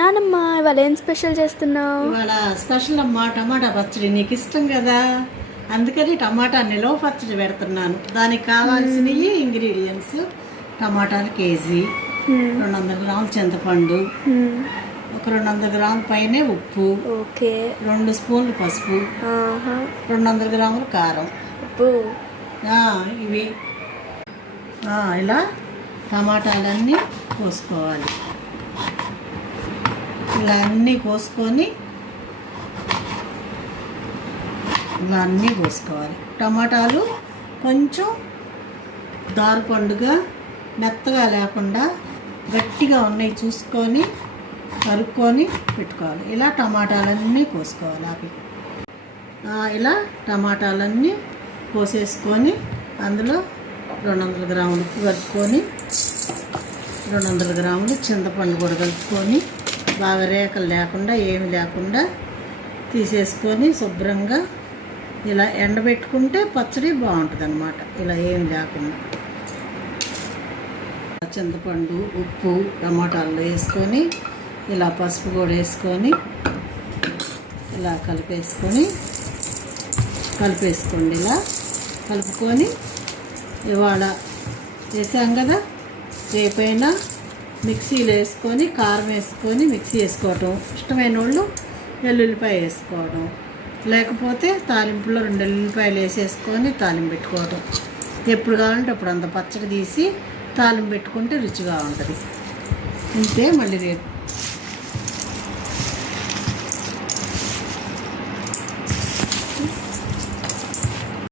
నానమ్మ ఇవాళ ఏం స్పెషల్ చేస్తున్నావు? ఇవాళ స్పెషల్ అమ్మా టమాటా పచ్చడి. నీకు ఇష్టం కదా, అందుకని టమాటా నిలవ పచ్చడి పెడుతున్నాను. దానికి కావాల్సినవి ఇంగ్రీడియంట్స్: టమాటాలు కేజీ, 200 గ్రాములు చింతపండు, ఒక 200 గ్రాముల పైనే ఉప్పు, ఓకే, 2 స్పూన్లు పసుపు, 200 గ్రాములు కారం, ఉప్పు. ఇవి ఇలా టమాటాలన్నీ కోసుకోవాలి. ఇలా అన్నీ కోసుకొని ఇలా అన్నీ కోసుకోవాలి. టమాటాలు కొంచెం దారుపండుగా మెత్తగా లేకుండా గట్టిగా ఉన్నాయి చూసుకొని కరుక్కొని పెట్టుకోవాలి. ఇలా టమాటాలన్నీ కోసుకోవాలి. అవి ఇలా టమాటాలన్నీ కోసేసుకొని అందులో 200 గ్రాములు ఉప్పు కలుపుకొని 200 గ్రాములు చింతపండు కూడా కలుపుకొని బాగా రేకలు లేకుండా ఏమి లేకుండా తీసేసుకొని శుభ్రంగా ఇలా ఎండబెట్టుకుంటే పచ్చడి బాగుంటుంది అన్నమాట. ఇలా ఏమి లేకుండా చింతపండు, ఉప్పు, టమాటాలు వేసుకొని ఇలా పసుపు కూడా వేసుకొని ఇలా కలిపేసుకోండి. ఇలా కలుపుకొని ఇవాళ వేసాం కదా, రేపైనా మిక్సీలో వేసుకొని కారం వేసుకొని మిక్సీ వేసుకోవటం, ఇష్టమైన వాళ్ళు వెల్లుల్లిపాయ వేసుకోవడం, లేకపోతే తాలింపులో 2 వెల్లుల్లిపాయలు వేసేసుకొని తాలింపు పెట్టుకోవడం. ఎప్పుడు కావాలంటే అప్పుడు అంత పచ్చడి తీసి తాలింపు పెట్టుకుంటే రుచిగా ఉంటుంది. ఇంతే. మళ్ళీ రేపు